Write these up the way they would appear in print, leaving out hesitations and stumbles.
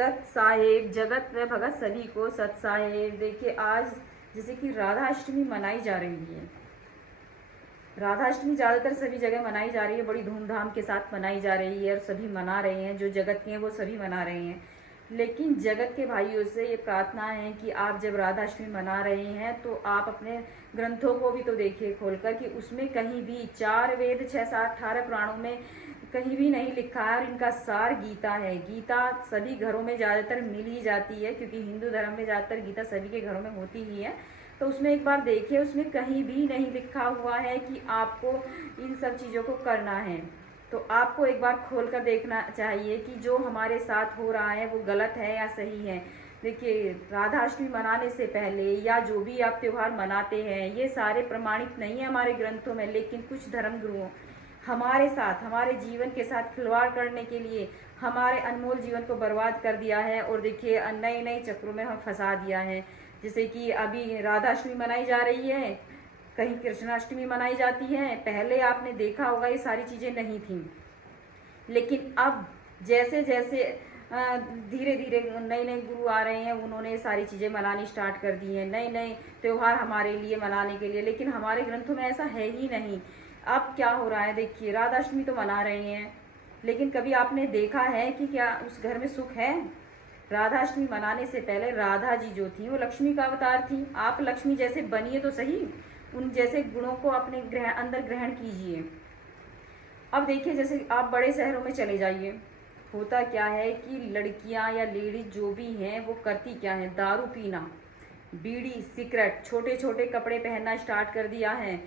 सत साहेब, जगत में भगत सभी को सत साहेब। देखिए आज जैसे कि राधाष्टमी मनाई जा रही है। राधाष्टमी ज़्यादातर सभी जगह मनाई जा रही है, बड़ी धूमधाम के साथ मनाई जा रही है और सभी मना रहे हैं, जो जगत के हैं वो सभी मना रहे हैं। लेकिन जगत के भाइयों से ये प्रार्थना है कि आप जब राधाष्टमी मना रहे हैं तो आप अपने ग्रंथों को भी तो देखिए खोलकर कि उसमें कहीं भी 4 वेद 6 7 18 पुराणों में कहीं भी नहीं लिखा है। और इनका सार गीता है। गीता सभी घरों में ज़्यादातर मिल ही जाती है, क्योंकि हिंदू धर्म में ज़्यादातर गीता सभी के घरों में होती ही है। तो उसमें एक बार देखिए, उसमें कहीं भी नहीं लिखा हुआ है कि आपको इन सब चीज़ों को करना है। तो आपको एक बार खोल कर देखना चाहिए कि जो हमारे साथ हो रहा है वो गलत है या सही है। देखिए राधाष्टमी मनाने से पहले या जो भी आप त्यौहार मनाते हैं, ये सारे प्रमाणित नहीं है हमारे ग्रंथों में, लेकिन कुछ धर्मगुरुओं हमारे साथ, हमारे जीवन के साथ खिलवाड़ करने के लिए हमारे अनमोल जीवन को बर्बाद कर दिया है। और देखिए नए नए चक्रों में हम फंसा दिया है। जैसे कि अभी राधाष्टमी मनाई जा रही है, कहीं कृष्णाष्टमी मनाई जाती है। पहले आपने देखा होगा ये सारी चीज़ें नहीं थी, लेकिन अब जैसे जैसे धीरे धीरे नए नए गुरु आ रहे हैं, उन्होंने सारी चीज़ें मनानी स्टार्ट कर दी हैं, नए नए त्यौहार हमारे लिए मनाने के लिए। लेकिन हमारे ग्रंथों में ऐसा है ही नहीं। अब क्या हो रहा है, देखिए राधाष्टमी तो मना रहे हैं, लेकिन कभी आपने देखा है कि क्या उस घर में सुख है? राधाष्टमी मनाने से पहले राधा जी जो थी वो लक्ष्मी का अवतार थी। आप लक्ष्मी जैसे बनिए तो सही, उन जैसे गुणों को अपने अंदर ग्रहण कीजिए। अब देखिए जैसे आप बड़े शहरों में चले जाइए, होता क्या है कि लड़कियां या लेडीज जो भी हैं वो करती क्या है, दारू पीना, बीड़ी सिगरेट, छोटे छोटे कपड़े पहनना स्टार्ट कर दिया है।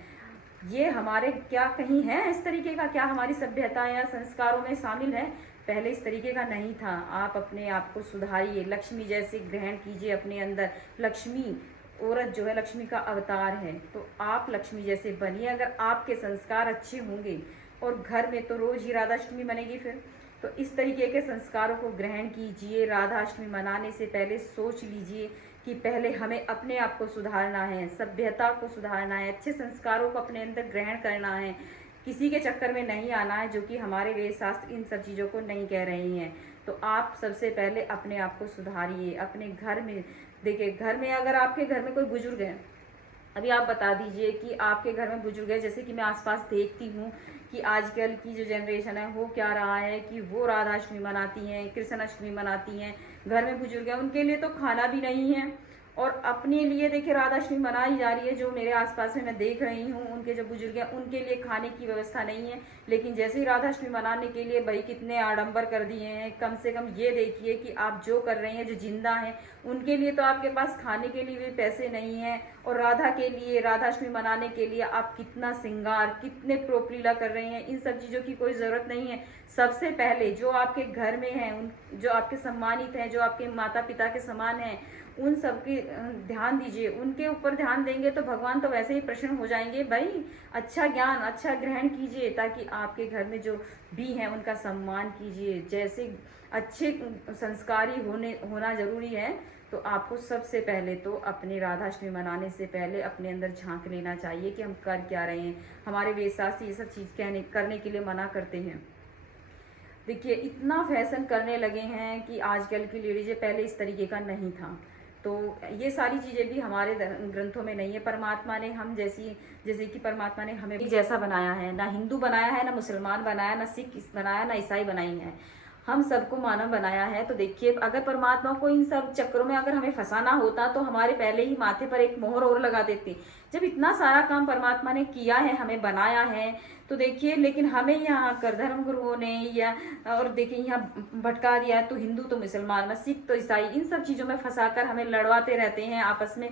ये हमारे क्या कहीं है इस तरीके का? क्या हमारी सभ्यता या संस्कारों में शामिल है? पहले इस तरीके का नहीं था। आप अपने आप को सुधारिए, लक्ष्मी जैसे ग्रहण कीजिए अपने अंदर। लक्ष्मी औरत जो है लक्ष्मी का अवतार है, तो आप लक्ष्मी जैसे बनिए। अगर आपके संस्कार अच्छे होंगे, और घर में तो रोज ही राधाष्टमी बनेगी फिर, तो इस तरीके के संस्कारों को ग्रहण कीजिए। राधाष्टमी मनाने से पहले सोच लीजिए कि पहले हमें अपने आप को सुधारना है, सभ्यता को सुधारना है, अच्छे संस्कारों को अपने अंदर ग्रहण करना है। किसी के चक्कर में नहीं आना है जो कि हमारे वेद शास्त्र इन सब चीज़ों को नहीं कह रहे हैं। तो आप सबसे पहले अपने आप को सुधारिए। अपने घर में देखिए, घर में अगर आपके घर में कोई बुजुर्ग है, अभी आप बता दीजिए कि आपके घर में बुजुर्ग है, जैसे कि मैं आसपास देखती हूँ कि आजकल की जो जनरेशन है वो क्या रहा है कि वो राधाष्टमी मनाती हैं, कृष्णाष्टमी मनाती हैं। घर में बुजुर्ग हैं, उनके लिए तो खाना भी नहीं है, और अपने लिए देखिए राधाष्टमी मनाई जा रही है। जो मेरे आसपास में मैं देख रही हूँ, उनके जो बुजुर्ग हैं उनके लिए खाने की व्यवस्था नहीं है। लेकिन जैसे ही राधाष्टमी मनाने के लिए भाई कितने आडंबर कर दिए हैं। कम से कम ये देखिए कि आप जो कर रहे हैं, जो जिंदा हैं, उनके लिए तो आपके पास खाने के लिए भी पैसे नहीं है। और राधा के लिए, राधाष्टमी मनाने के लिए आप कितना श्रृंगार, कितने प्रोपलीला कर रहे हैं। इन सब चीज़ों की कोई ज़रूरत नहीं है। सबसे पहले जो आपके घर में हैं, उन जो आपके सम्मानित हैं, जो आपके माता पिता के समान हैं, उन सब की ध्यान दीजिए। उनके ऊपर ध्यान देंगे तो भगवान तो वैसे ही प्रसन्न हो जाएंगे। भाई अच्छा ज्ञान, अच्छा ग्रहण कीजिए, ताकि आपके घर में जो भी हैं उनका सम्मान कीजिए। जैसे अच्छे संस्कारी होना जरूरी है, तो आपको सबसे पहले तो अपने राधाष्टमी मनाने से पहले अपने अंदर झांक लेना चाहिए कि हम कर क्या रहे हैं। हमारे वेद शास्त्र ये सब चीज़ करने के लिए मना करते हैं। देखिए इतना फैशन करने लगे हैं कि आजकल की लेडीज़ें, पहले इस तरीके का नहीं था। तो ये सारी चीज़ें भी हमारे ग्रंथों में नहीं है। परमात्मा ने हम जैसे कि परमात्मा ने हमें भी जैसा बनाया है, ना हिंदू बनाया है, ना मुसलमान बनाया, ना सिख बनाया, ना ईसाई बनाई है, हम सबको मानव बनाया है। तो देखिए अगर परमात्मा को इन सब चक्रों में अगर हमें फंसाना होता तो हमारे पहले ही माथे पर एक मोहर और लगा देते। जब इतना सारा काम परमात्मा ने किया है, हमें बनाया है, तो देखिए लेकिन हमें यहाँ कर धर्म गुरुओं ने या और देखिए यहाँ भटका दिया है। तो हिंदू तो मुसलमान, ना सिख तो ईसाई, इन सब चीज़ों में फंसाकर हमें लड़वाते रहते हैं आपस में।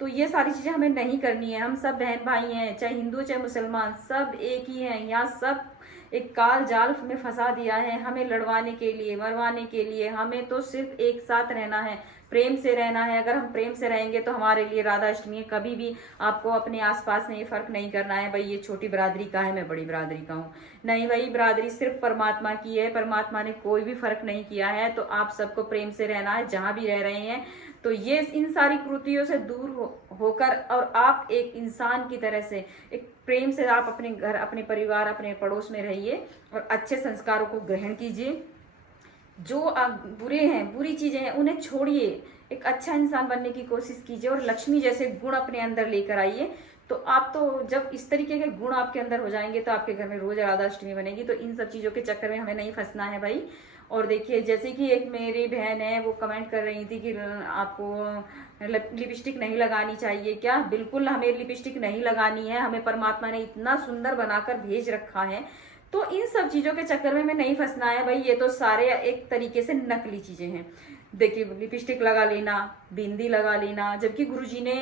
तो ये सारी चीज़ें हमें नहीं करनी है। हम सब बहन भाई हैं, चाहे हिंदू चाहे मुसलमान, सब एक ही हैं। यहाँ सब एक काल जाल में फंसा दिया है हमें लड़वाने के लिए, मरवाने के लिए। हमें तो सिर्फ एक साथ रहना है, प्रेम से रहना है। अगर हम प्रेम से रहेंगे तो हमारे लिए राधाष्टमी है। कभी भी आपको अपने आसपास में ये फर्क नहीं करना है भाई ये छोटी बिरादरी का है, मैं बड़ी बिरादरी का हूँ। नहीं भाई, बिरादरी सिर्फ परमात्मा की है। परमात्मा ने कोई भी फर्क नहीं किया है। तो आप सबको प्रेम से रहना है जहां भी रह रहे हैं। तो ये इन सारी कृतियों से दूर होकर और आप एक इंसान की तरह से एक प्रेम से आप अपने घर, अपने परिवार, अपने पड़ोस में रहिए और अच्छे संस्कारों को ग्रहण कीजिए। जो बुरे हैं, बुरी चीजें हैं, उन्हें छोड़िए, एक अच्छा इंसान बनने की कोशिश कीजिए और लक्ष्मी जैसे गुण अपने अंदर लेकर आइए। तो आप तो जब इस तरीके के गुण आपके अंदर हो जाएंगे तो आपके घर में रोज राधाष्टमी बनेगी। तो इन सब चीजों के चक्कर में हमें नहीं फंसना है भाई। और देखिए, जैसे कि एक मेरी बहन है, वो कमेंट कर रही थी कि आपको लिपस्टिक नहीं लगानी चाहिए क्या? बिल्कुल हमें लिपस्टिक नहीं लगानी है, हमें परमात्मा ने इतना सुंदर बनाकर भेज रखा है। तो इन सब चीजों के चक्कर में नहीं फंसना है भाई। ये तो सारे एक तरीके से नकली चीजें हैं। देखिए, लिपस्टिक लगा लेना, बिंदी लगा लेना, जबकि गुरुजी ने,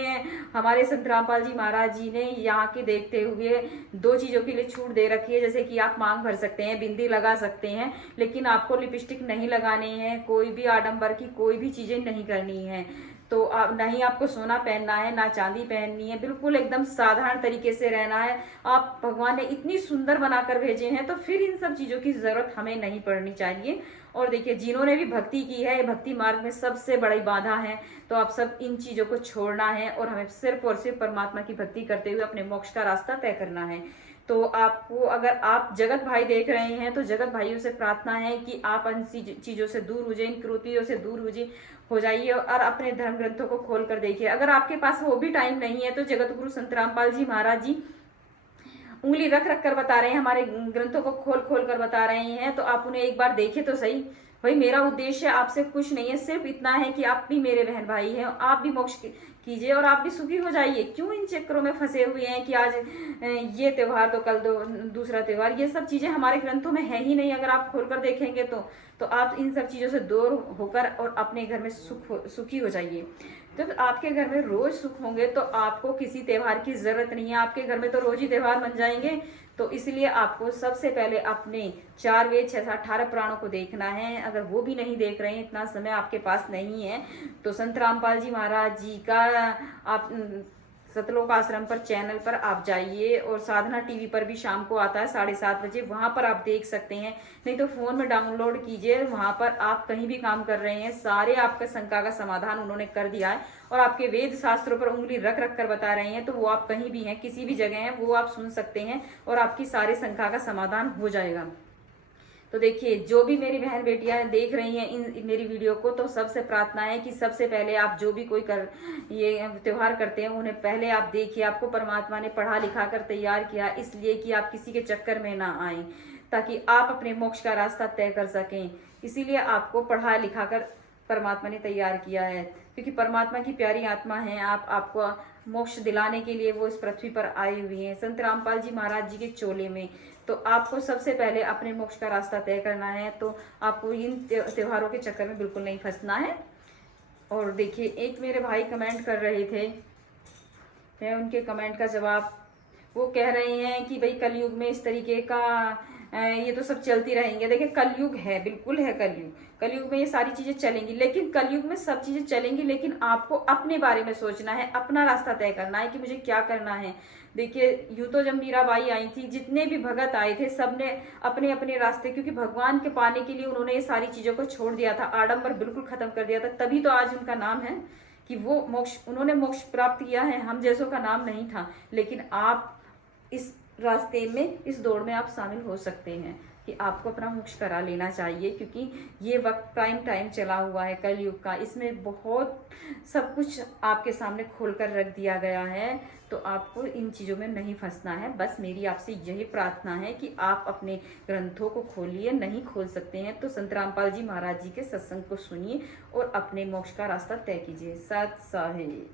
हमारे संत रामपाल जी महाराज जी ने यहाँ के देखते हुए दो चीजों के लिए छूट दे रखी है। जैसे कि आप मांग भर सकते हैं, बिंदी लगा सकते हैं, लेकिन आपको लिपस्टिक नहीं लगानी है, कोई भी आडंबर की कोई भी चीजें नहीं करनी है। तो आप नहीं, आपको सोना पहनना है ना चांदी पहननी है, बिल्कुल एकदम साधारण तरीके से रहना है। आप, भगवान ने इतनी सुंदर बनाकर भेजे हैं, तो फिर इन सब चीजों की जरूरत हमें नहीं पड़नी चाहिए। और देखिए, जिन्होंने भी भक्ति की है, भक्ति मार्ग में सबसे बड़ी बाधा है। तो आप सब इन चीजों को छोड़ना है और हमें सिर्फ और सिर्फ परमात्मा की भक्ति करते हुए अपने मोक्ष का रास्ता तय करना है। तो आपको, अगर आप जगत भाई देख रहे हैं, तो जगत भाइयों से प्रार्थना है कि आप इन चीजों से दूर हो जाए, इन कृतियों से दूर हो जाइए और अपने धर्म ग्रंथों को खोल कर देखिए। अगर आपके पास वो भी टाइम नहीं है, तो जगत गुरु संत रामपाल जी महाराज जी उंगली रख रख कर बता रहे हैं, हमारे ग्रंथों को खोल खोल कर बता रहे हैं, तो आप उन्हें एक बार देखें तो सही। भाई, मेरा उद्देश्य आपसे कुछ नहीं है, सिर्फ इतना है कि आप भी मेरे बहन भाई हैं, आप भी मोक्ष कीजिए और आप भी सुखी हो जाइए। क्यों इन चक्करों में फंसे हुए हैं कि आज ये त्योहार तो कल दो दूसरा त्योहार? ये सब चीजें हमारे ग्रंथों में है ही नहीं। अगर आप खोलकर देखेंगे तो आप इन सब चीजों से दूर होकर और अपने घर में सुखी हो जाइए। जब आपके घर में रोज सुख होंगे तो आपको किसी त्योहार की जरूरत नहीं है। आपके घर में तो रोज ही त्योहार बन जाएंगे। तो इसलिए आपको सबसे पहले अपने 4 वेद 6 18 पुराणों को देखना है। अगर वो भी नहीं देख रहे हैं, इतना समय आपके पास नहीं है, तो संत रामपाल जी महाराज जी का आप सतलोक आश्रम पर चैनल पर आप जाइए, और साधना टीवी पर भी शाम को आता है 7:30 बजे, वहां पर आप देख सकते हैं। नहीं तो फोन में डाउनलोड कीजिए, वहां पर आप कहीं भी काम कर रहे हैं, सारे आपका शंका का समाधान उन्होंने कर दिया है। और आपके वेद शास्त्रों पर उंगली रख रख कर बता रहे हैं, तो वो आप कहीं भी हैं, किसी भी जगह हैं, वो आप सुन सकते हैं और आपकी सारी शंका का समाधान हो जाएगा। तो देखिए, जो भी मेरी बहन बेटियां देख रही हैं इन मेरी वीडियो को, तो सबसे प्रार्थना है कि सबसे पहले आप जो भी कोई ये त्योहार करते हैं, उन्हें पहले आप देखिए। आपको परमात्मा ने पढ़ा लिखा कर तैयार किया इसलिए कि आप किसी के चक्कर में ना आए, ताकि आप अपने मोक्ष का रास्ता तय कर सकें। इसीलिए आपको पढ़ा लिखा कर परमात्मा ने तैयार किया है, क्योंकि परमात्मा की प्यारी आत्मा है आप। आपको मोक्ष दिलाने के लिए वो इस पृथ्वी पर आए हुए हैं, संत रामपाल जी महाराज जी के चोले में। तो आपको सबसे पहले अपने मोक्ष का रास्ता तय करना है। तो आपको इन त्योहारों के चक्कर में बिल्कुल नहीं फंसना है। और देखिए, एक मेरे भाई कमेंट कर रहे थे, मैं उनके कमेंट का जवाब, वो कह रहे हैं कि भाई कलयुग में इस तरीके का ये तो सब चलती रहेंगे। देखिए, कलयुग है, बिल्कुल है कलयुग। कलयुग में ये सारी चीजें चलेंगी, लेकिन कलयुग में सब चीजें चलेंगी, लेकिन आपको अपने बारे में सोचना है, अपना रास्ता तय करना है कि मुझे क्या करना है। देखिए, यूं तो जब मीराबाई आई थी, जितने भी भगत आए थे, सबने अपने अपने रास्ते, क्योंकि भगवान के पाने के लिए उन्होंने ये सारी चीजों को छोड़ दिया था, आडंबर बिल्कुल खत्म कर दिया था, तभी तो आज उनका नाम है कि वो मोक्ष, उन्होंने मोक्ष प्राप्त किया है। हम जैसों का नाम नहीं था। लेकिन आप इस रास्ते में, इस दौड़ में आप शामिल हो सकते हैं कि आपको अपना मोक्ष करा लेना चाहिए, क्योंकि ये वक्त प्राइम टाइम चला हुआ है कलयुग का। इसमें बहुत सब कुछ आपके सामने खोलकर रख दिया गया है। तो आपको इन चीज़ों में नहीं फंसना है। बस मेरी आपसे यही प्रार्थना है कि आप अपने ग्रंथों को खोलिए। नहीं खोल सकते हैं तो संत रामपाल जी महाराज जी के सत्संग को सुनिए और अपने मोक्ष का रास्ता तय कीजिए। सत साहिब।